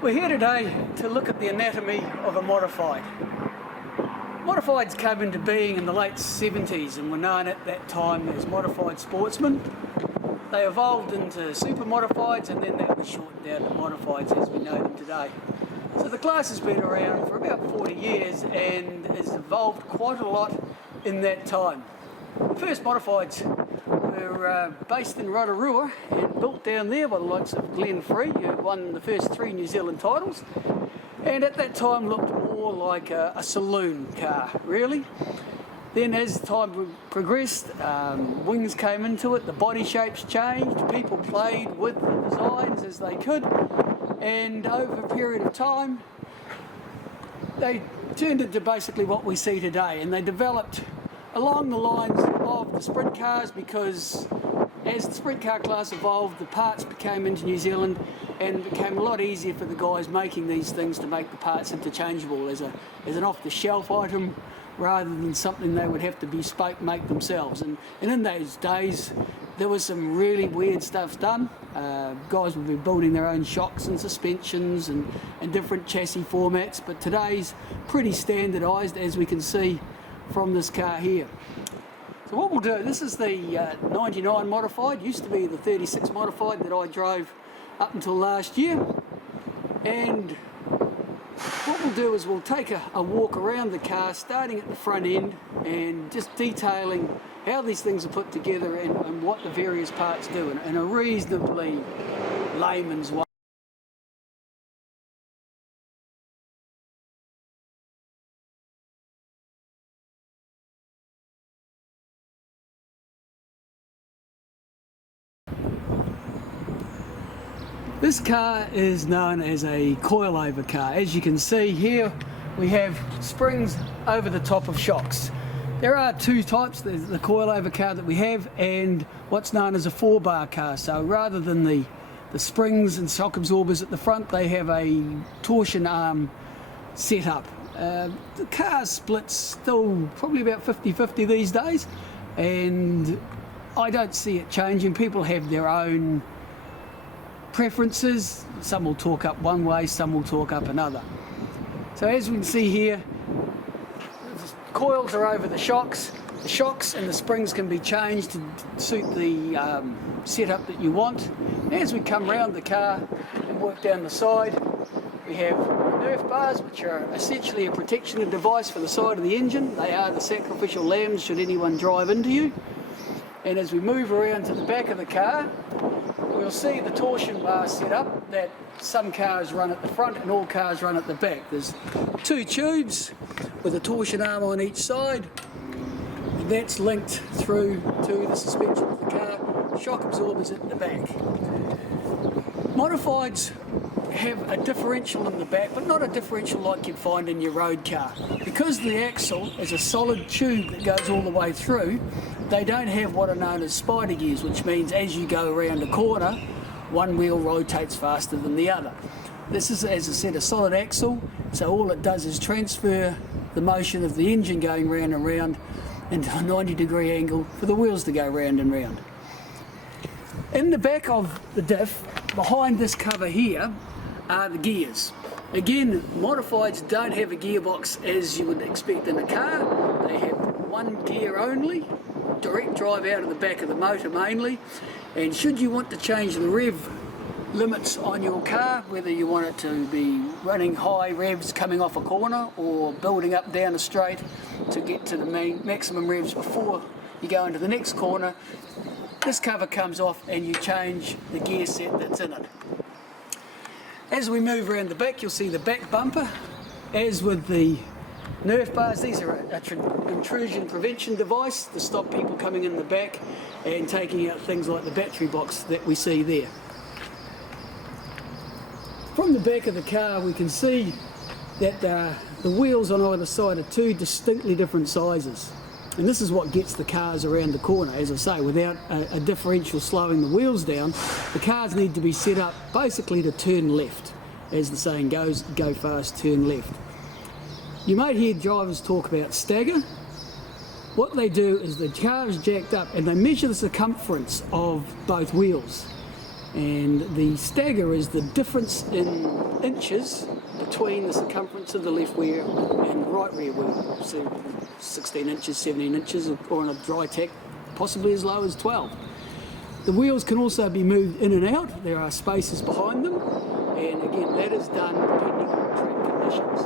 We're here today to look at the anatomy of a modified. Modifieds came into being in the late 70s and were known at that time as modified sportsmen. They evolved into super modifieds and then that was shortened down to modifieds as we know them today. So the class has been around for about 40 years and has evolved quite a lot in that time. The first modifieds were based in Rotorua and built down there by the likes of Glenn Free, who won the first 3 New Zealand titles, and at that time looked more like a saloon car, really. Then as time progressed, wings came into it, the body shapes changed, people played with the designs as they could, and over a period of time they turned into basically what we see today, and they developed along the lines of the sprint cars, because as the sprint car class evolved, the parts came into New Zealand and it became a lot easier for the guys making these things to make the parts interchangeable as an off-the-shelf item rather than something they would have to bespoke make themselves. And in those days there was some really weird stuff done. Guys would be building their own shocks and suspensions and different chassis formats, but today's pretty standardised, as we can see from this car here. So what we'll do, this is the 99 modified, used to be the 36 modified that I drove up until last year, and what we'll do is we'll take a walk around the car, starting at the front end and just detailing how these things are put together and what the various parts do in a reasonably layman's way. This car is known as a coilover car. As you can see here, we have springs over the top of shocks. There are 2 types, there's the coilover car that we have and what's known as a 4-bar car. So rather than the springs and shock absorbers at the front, they have a torsion arm set up. The car splits still probably about 50-50 these days, and I don't see it changing. People have their own preferences. Some will torque up one way, some will torque up another. So as we can see here, the coils are over the shocks. The shocks and the springs can be changed to suit the setup that you want. As we come round the car and work down the side, we have Nerf bars, which are essentially a protection device for the side of the engine. They are the sacrificial lambs should anyone drive into you. And as we move around to the back of the car, we'll see the torsion bar set up that some cars run at the front and all cars run at the back. There's 2 tubes with a torsion arm on each side. That's linked through to the suspension of the car, shock absorbers at the back. Modifieds have a differential in the back, but not a differential like you'd find in your road car. Because the axle is a solid tube that goes all the way through, they don't have what are known as spider gears, which means as you go around a corner, one wheel rotates faster than the other. This is, as I said, a solid axle, so all it does is transfer the motion of the engine going round and round into a 90-degree angle for the wheels to go round and round. In the back of the diff, behind this cover here, are the gears. Again, modifieds don't have a gearbox as you would expect in a car. They have one gear only, direct drive out of the back of the motor mainly, and should you want to change the rev limits on your car, whether you want it to be running high revs coming off a corner or building up down a straight to get to the maximum revs before you go into the next corner, this cover comes off and you change the gear set that's in it. As we move around the back, you'll see the back bumper. As with the Nerf bars, these are an intrusion prevention device to stop people coming in the back and taking out things like the battery box that we see there. From the back of the car we can see that the wheels on either side are 2 distinctly different sizes. And this is what gets the cars around the corner. As I say, without a differential slowing the wheels down, the cars need to be set up basically to turn left. As the saying goes, go fast, turn left. You might hear drivers talk about stagger. What they do is the car is jacked up and they measure the circumference of both wheels. And the stagger is the difference in inches between the circumference of the left rear and right rear wheel. So 16 inches, 17 inches, or on a dry tack, possibly as low as 12. The wheels can also be moved in and out. There are spaces behind them, and again, that is done depending on track conditions.